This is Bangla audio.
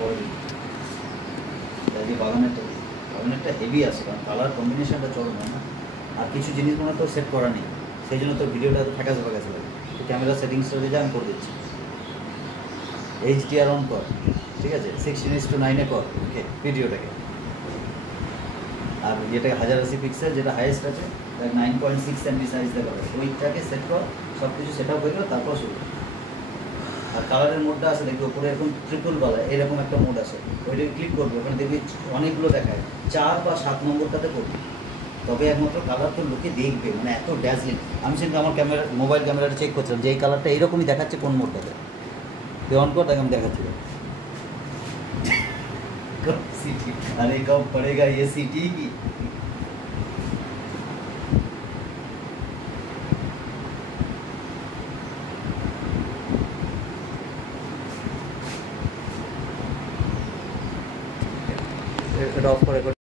পরে দিন। তাই বাগানেরটা হেভি আছে, কারণ কালার কম্বিনেশনটা চরম হয় না। আর কিছু জিনিস মনে তো সেট করা নেই, সেই জন্য তো ভিডিওটা ফ্যাকাসে লাগে। তো ক্যামেরা সেটিংসটা দিয়ে আমি করে দিচ্ছি। HDR অন কর, ঠিক আছে, 16:9 কর ওকে ভিডিওটাকে। আর যেটা 1080 পিক্সেল, যেটা হাইয়েস্ট আছে 9.6 MB সাইজ দেওয়া হবে, ওইটাকে সেট কর। সব কিছু সেট আপ হয়ে গেল, তারপর শুরু। আর কালারের মোডটা আছে দেখবি ওপরে এরকম ট্রিপল বালা এরকম একটা মোড আছে, ওইটাকে ক্লিক করবি, ওখানে দেখবি অনেকগুলো দেখায়, 4 বা 7 নম্বরটাতে করবি, তবে একমাত্র কালার তোর লোকে দেখবে, মানে এত ড্যাজলিং। আমি সেদিন আমার মোবাইল ক্যামেরাটা চেক করছিলাম যে এই কালারটা এইরকমই দেখাচ্ছে কোন মোডটাতে, তুই অন কর, তাকে আমি দেখাচ্ছি। अरे कब पड़ेगा ये सिटी? এটা অফ করে